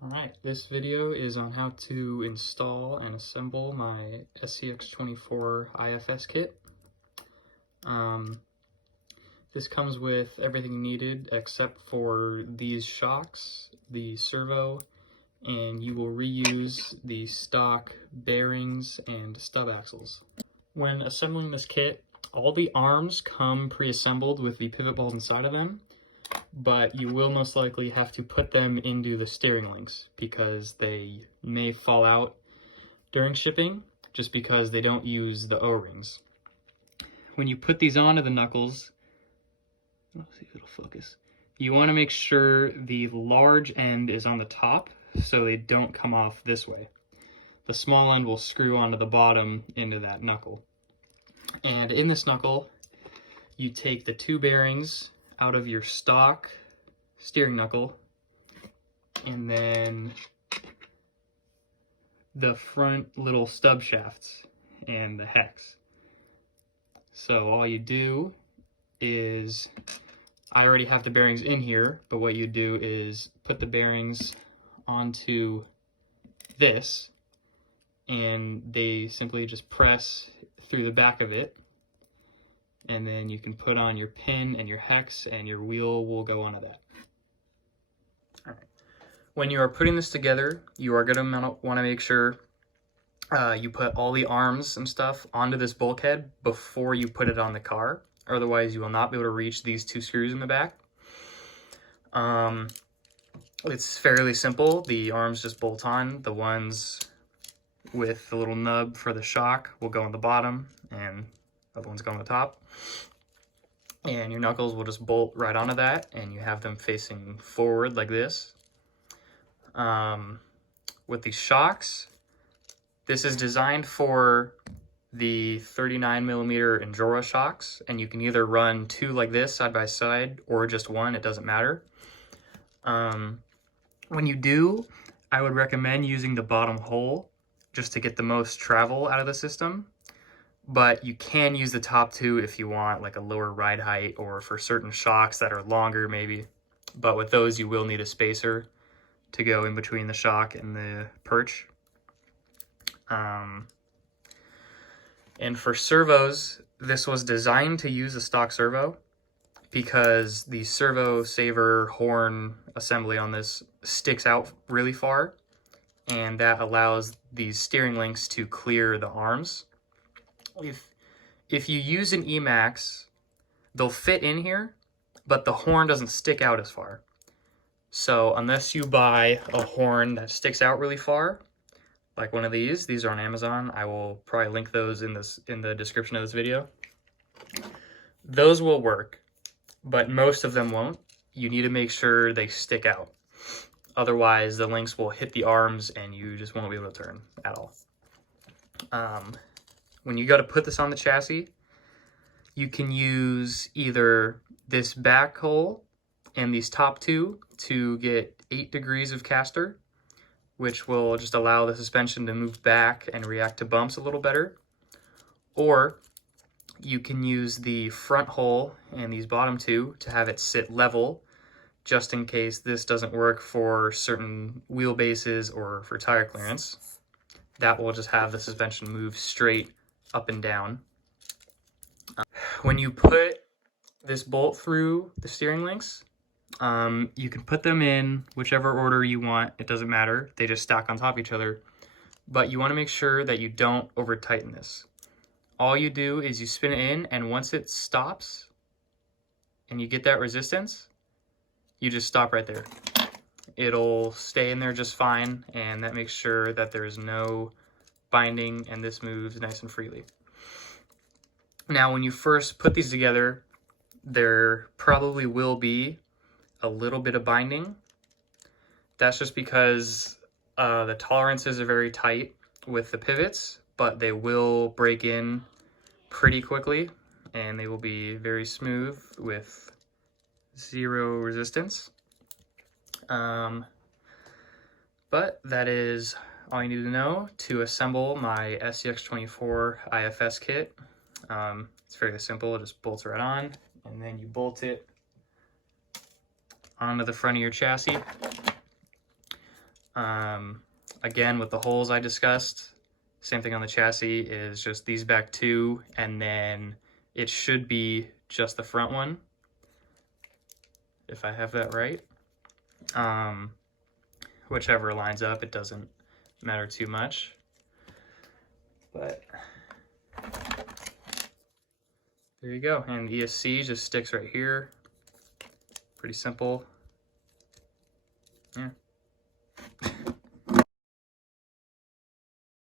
Alright, this video is on how to install and assemble my SCX24 IFS kit. This comes with everything needed except for these shocks, the servo, and you will reuse the stock bearings and stub axles. When assembling this kit, all the arms come pre-assembled with the pivot balls inside of them, but you will most likely have to put them into the steering links because they may fall out during shipping just because they don't use the O-rings. When you put these onto the knuckles, let's see if it'll focus, you want to make sure the large end is on the top so they don't come off this way. The small end will screw onto the bottom into that knuckle. And in this knuckle, you take the two bearings out of your stock steering knuckle, and then the front little stub shafts and the hex. So all you do is, I already have the bearings in here, but what you do is put the bearings onto this, and they simply just press through the back of it, and then you can put on your pin and your hex, and your wheel will go onto that. All right. When you are putting this together, you are going to want to make sure you put all the arms and stuff onto this bulkhead before you put it on the car. Otherwise, you will not be able to reach these two screws in the back. It's fairly simple. The arms just bolt on. The ones with the little nub for the shock will go on the bottom, and the other ones go on the top. And your knuckles will just bolt right onto that, and you have them facing forward like this. With these shocks, this is designed for the 39mm Endura shocks, and you can either run two like this side by side or just one, it doesn't matter. When you do, I would recommend using the bottom hole just to get the most travel out of the system, but you can use the top two if you want like a lower ride height or for certain shocks that are longer maybe, but with those you will need a spacer to go in between the shock and the perch. And for servos, this was designed to use a stock servo because the servo saver horn assembly on this sticks out really far, and that allows these steering links to clear the arms. If you use an Emax, they'll fit in here, but the horn doesn't stick out as far. So unless you buy a horn that sticks out really far, like one of these are on Amazon. I will probably link those in the description of this video. Those will work, but most of them won't. You need to make sure they stick out. Otherwise, the links will hit the arms and you just won't be able to turn at all. When you go to put this on the chassis, you can use either this back hole and these top two to get 8 degrees of caster, which will just allow the suspension to move back and react to bumps a little better. Or you can use the front hole and these bottom two to have it sit level, just in case this doesn't work for certain wheelbases or for tire clearance. That will just have the suspension move straight up and down. When you put this bolt through the steering links, you can put them in whichever order you want. It doesn't matter. They just stack on top of each other. But you want to make sure that you don't over tighten this. All you do is you spin it in, and once it stops and you get that resistance, you just stop right there. It'll stay in there just fine, and that makes sure that there's no binding and this moves nice and freely. Now, when you first put these together, there probably will be a little bit of binding. That's just because the tolerances are very tight with the pivots, but they will break in pretty quickly and they will be very smooth with zero resistance. But that is all you need to know to assemble my SCX24 IFS kit. It's fairly simple, it just bolts right on, and then you bolt it onto the front of your chassis. Again, with the holes I discussed, same thing on the chassis, is just these back two, and then it should be just the front one, if I have that right. Whichever lines up, it doesn't matter too much. But there you go. And ESC just sticks right here. Pretty simple. Yeah.